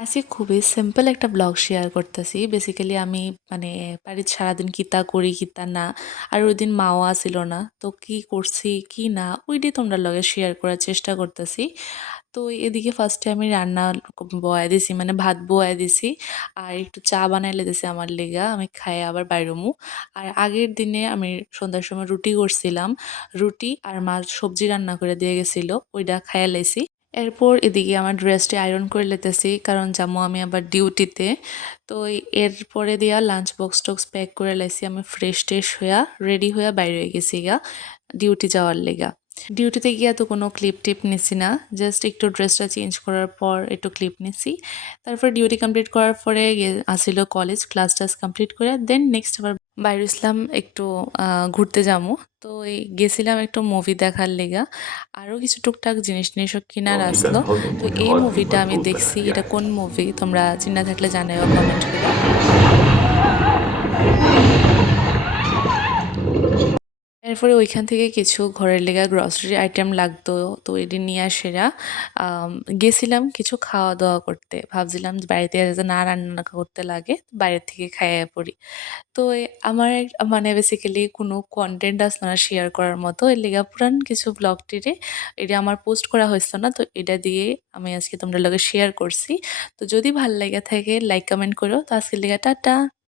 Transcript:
আজকে খুবই সিম্পল একটা ব্লগ শেয়ার করতেছি। বেসিক্যালি আমি মানে বাড়িতে সারাদিন কিতা করি কিতা না। আর ওইদিন মাও আছিল না। তো কি করছি কি না ওইটাই তোমরার লগে শেয়ার করার চেষ্টা করতেছি। তো এদিকে ফার্স্টে আমি রান্না বয়ায় দিছি মানে ভাত বয়ায় দিছি। আর একটু চা বানাইলে দিছি আমার লেগা। আমি খাইয়া আবার বাইরমু। আর আগের দিনে আমি সন্ধ্যার সময় রুটি করছিলাম। রুটি আর মাছ সবজি রান্না করে দিয়ে গেছিল। ওইটা খাইয়া লাইছি। এরপর এদিকে আমার ড্রেসটি আয়রন করে লেতেছি কারণ যাবো আমি আবার ডিউটিতে। তো এরপরে দিয়া লাঞ্চ বক্স টক্স প্যাক করে লাইছি আমি ফ্রেশ হইয়া রেডি হইয়া বাইরে হয়ে গেছি গা ডিউটি যাওয়ার লেগা। ডিউটিতে গিয়া তো কোনো ক্লিপ টিপ নিছি না, জাস্ট একটু ড্রেসটা চেঞ্জ করার পর একটু ক্লিপ নিছি। তারপর ডিউটি কমপ্লিট করার পরে আসিল কলেজ ক্লাস টাস কমপ্লিট করে দেন নেক্সট আবার বাইরে ইসলাম একটু ঘুরতে যাবো। তো গেছিলাম একটু মুভি দেখার লেগা, আরও কিছু টুকটাক জিনিস সব কেনার हकीकत আসলো। हो तो তো मुझे এই और भी মুভিটা আমি मजबूर कर দেখছি, दिया এটা है। কোন মুভি তোমরা চিন্তা থাকলে জানাইও কমেন্ট করে। এরপরে ওইখান থেকে কিছু ঘরের লেগা গ্রসারি আইটেম লাগতো, তো এটি নিয়ে আসারা আম গেছিলাম কিছু খাওয়া-দাওয়া করতে। ভাবছিলাম যে বাড়িতে যাতে না রান্না করতে লাগে, বাইরে থেকে খাইয়া পড়ি। তো আমার মানে বেসিক্যালি কোনো কনটেন্ট আসলো না শেয়ার করার মতো। এর লিগা পুরান কিছু ব্লগটিরে এটা আমার পোস্ট করা হইছিল না। তো এটা দিয়ে আমি আজকে তোমাদের লগে শেয়ার করছি। তো যদি ভাল লেগে থাকে লাইক কমেন্ট করো। তো আজকের লিগা টাটা।